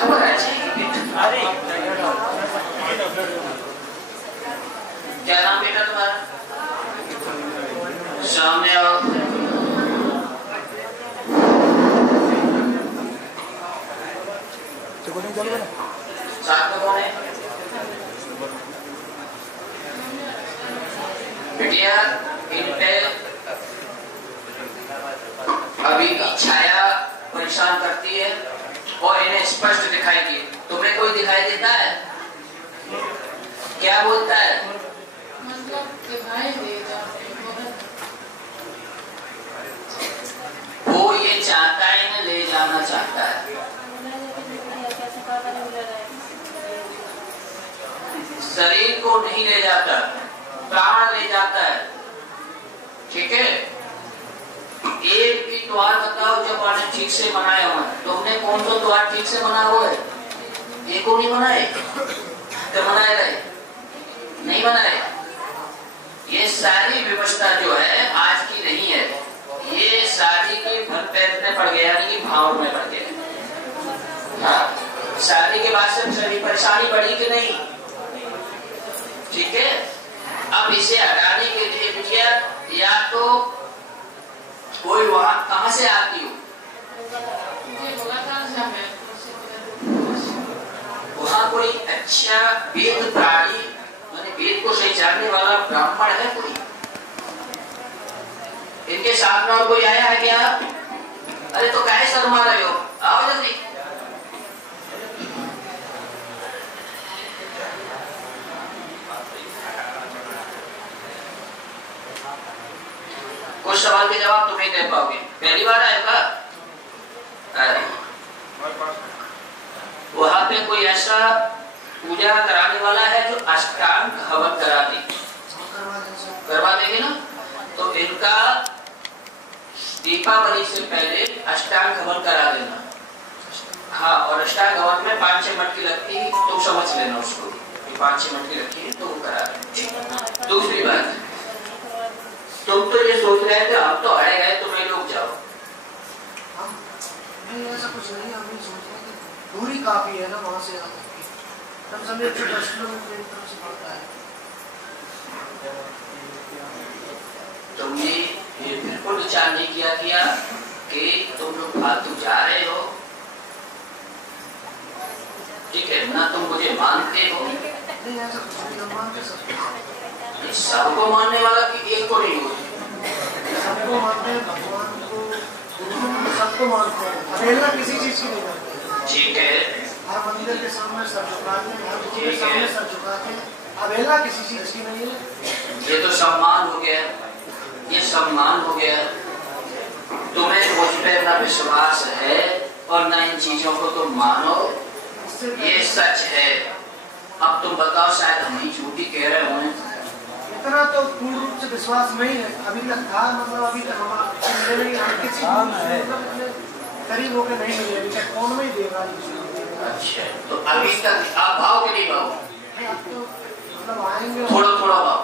खबर आ जाएगी बेटा। अरे क्या नाम बेटा तुम्हारा? सामने आओ। साथ में कौन है बिटिया? इन पे अभी की छाया परेशान करती है और इन्हें स्पष्ट दिखाई दी। तुम्हें कोई दिखाई देता है? क्या बोलता है? मतलब दिखाई देगा। वो ये चाहता है, इन्हें ले जाना चाहता है। शरीर को नहीं ले जाता, प्राण ले जाता है। ठीक है, एक भी द्वार बताओ जो आपने ठीक से बनाया हुआ है। तुमने कौन सा द्वार ठीक से बना हुआ है? एक को नहीं बनाए तो बनाए रहे नहीं बनाए। ये सारी व्यवस्था जो है आज की नहीं है, ये शादी के भर पैर में पड़ गया, यानी कि भाव में पड़ गया। हाँ, शादी के बाद से शरीर परेशानी बढ़ी कि नहीं? ठीक है, अब इसे हटाने के लिए बिटिया या तो कोई वहां कहां से आती हो? वहां कोई अच्छा वेद प्राणी माने वेद को सही जानने वाला ब्राह्मण है कोई? इनके साथ में और कोई आया है क्या? अरे तो काहे शर्मा रहे हो? आओ जल्दी। कुछ सवाल के जवाब तुम नहीं दे पाओगे। पहली बार आए का? अरे वहां पे कोई ऐसा पूजा कराने वाला है जो अष्टांग हवन करा दे? करवा देंगे ना? तो इनका दीपावली से पहले अष्टांग हवन करा देना। हाँ, और अष्टांग हवन में 5-6 मटकी लगती है, तुम समझ लेना उसको। 5-6 मटकी रखी है तो वो करा देना। दूसरी बात, तुम तो ये सोच रहे थे हम तो हारे गए, तुम्हें लोग जाओ। ऐसा कुछ नहीं, हम नहीं सोच रहे थे, दूरी काफी है ना वहां से तब समझे 10 किलोमीटर एक तरफ से पड़ता है। तुमने ये बिल्कुल विचार नहीं किया कि तुम लोग फालतू जा रहे हो। ठीक है ना, तुम मुझे मानते हो? नहीं ऐसा कुछ नहीं, हम मानते सबको। सबको मानने वाला कि एक को नहीं हो? सबको मानते हैं, भगवान को, सबको मानते हैं, अवहेलना किसी चीज की नहीं करते। ठीक है, हर मंदिर के सामने सर झुकाते हैं, हर गुरु के सामने सर झुकाते हैं, अवहेलना किसी चीज की नहीं है। ये तो सम्मान हो गया, ये सम्मान हो गया। तुम्हें मुझ पे ना विश्वास है और ना इन चीजों को तुम मानो, ये सच है। अब तुम बताओ, शायद हम ही झूठी कह रहे हों। इतना तो पूर्ण रूप से विश्वास नहीं है अभी तक था, मतलब अभी तक हमारे किसी करीब होकर नहीं मिले, अभी तक कौन में ही देगा। अच्छा, तो अभी तक आप भाव के नहीं भाव? तो मतलब आएंगे थोड़ा थोड़ा भाव,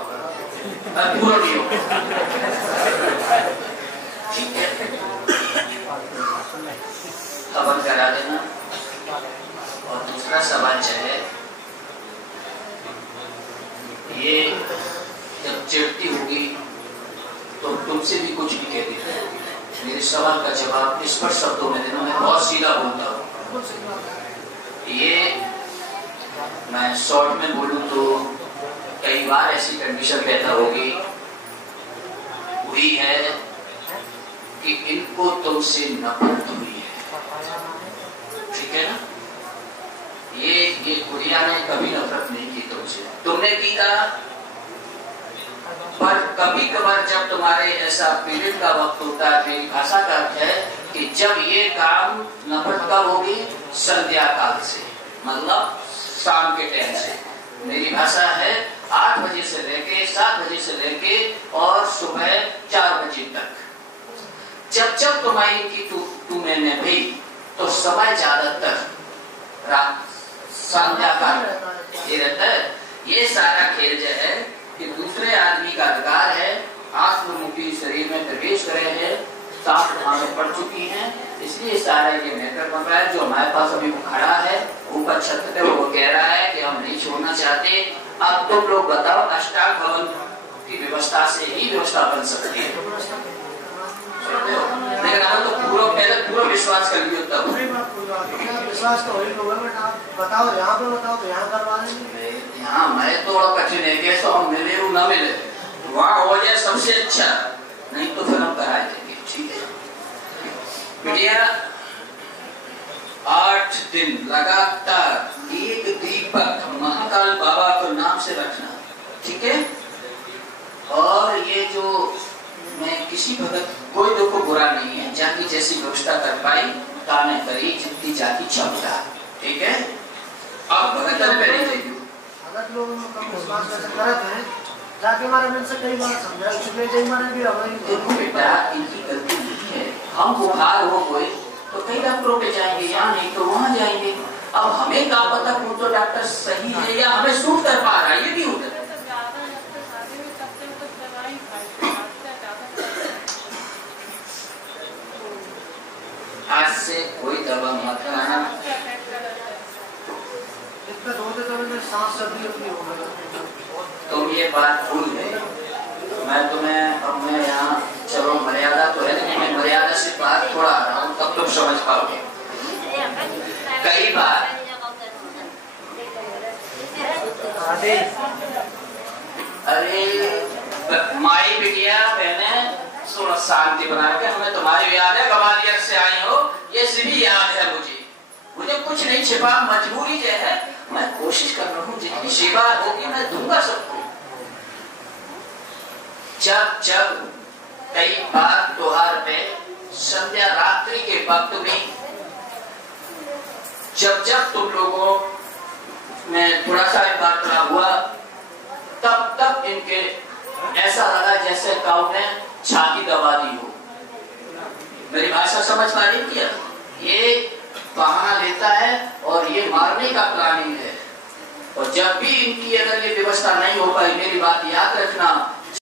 पूरा नहीं हो। ठीक है, हवन करा देना। और दूसरा सवाल है, ये जब चिढ़ती होगी तो तुमसे भी कुछ भी कहती है। मेरे सवाल का जवाब स्पष्ट शब्दों में देना, मैं बहुत सीधा बोलता हूँ। ये मैं शॉर्ट में बोलूँ तो कई बार ऐसी कंडीशन पैदा होगी हुई है कि इनको तुमसे नफरत हुई है। ठीक है ना? ये गुड़िया ने कभी नफरत नहीं की तुमसे, तुमने की था। पर कभी कभार जब तुम्हारे ऐसा पीरियड का वक्त होता है, मेरी भाषा का अर्थ है कि जब ये काम नफरत कब होगी? संध्या काल से, मतलब शाम के टाइम से। मेरी भाषा है 8 बजे से लेके 7 बजे से लेके और सुबह 4 बजे तक। जब जब तुम्हारी इनकी टू महीने भई तो समय ज्यादातर रात संध्या काल ये रहता है। ये सारा खेल जो है कि दूसरे आदमी का अधिकार है, आत्मरूपी शरीर में प्रवेश करे है साफ वहां पड़ चुकी हैं, इसलिए सारा ये मैटर बन रहा है। जो हमारे पास अभी वो खड़ा है ऊपर छत पे, वो कह रहा है कि हम नहीं छोड़ना चाहते। अब तुम लोग बताओ, अष्टांग भवन की व्यवस्था से ही व्यवस्था बन सकती है। लेकिन हम तो पूरा पहले पूरा विश्वास कर लियो तब। विश्वास तो वही होगा, बट आप बताओ यहाँ पे, बताओ तो यहाँ करवा देंगे। यहाँ मैं थोड़ा कठिन है कि तो हम मिले हो ना मिले, वहाँ हो जाए सबसे अच्छा, नहीं तो फिर हम करा देंगे। ठीक है बिटिया, 8 दिन लगातार एक दीपक महाकाल बाबा को नाम से रखना, ठीक है। और ये जो मैं किसी भगत कोई देखो बुरा नहीं है, जाकी जैसी व्यवस्था कर पाई ताने करी जितनी जाती क्षमता, ठीक है। अब भगत पे नहीं चाहिए, भगत लोग विश्वास करते हैं, जाके हमारे मन से कई बार समझा चुके, कई बार भी देखो बेटा, इनकी गलती नहीं है। हम बुखार हो गए तो कई डॉक्टरों पे जाएंगे, यहाँ नहीं तो वहाँ जाएंगे। अब हमें क्या पता कौन तो डॉक्टर सही है या हमें सूट कर पा रहा है, ये भी होता है। आज से कोई दवा मत खाना। तुम ये बात भूल गए, मैं तुम्हें अपने यहाँ, चलो मर्यादा तो है लेकिन मैं मर्यादा से बात थोड़ा आ रहा हूँ, तब तुम समझ पाओगे। कई बार अरे माई बिटिया बहने थोड़ा शांति बना के, हमें तुम्हारी याद है, ग्वालियर से आई हो, ये सभी याद है मुझे कुछ नहीं छिपा। मजबूरी जो है, मैं कोशिश कर रहा हूँ जितनी सेवा होगी मैं दूंगा सबको। जब कई बार त्योहार पे संध्या रात्रि के वक्त में जब तुम लोगों में थोड़ा सा वार्तालाप हुआ, तब इनके ऐसा लगा जैसे काऊ ने छाती दबा दी हो। मेरी भाषा समझ पा रही क्या? ये बहाना लेता है और ये मारने का प्लानिंग है। और जब भी इनकी अगर ये व्यवस्था नहीं हो पाई, मेरी बात याद रखना,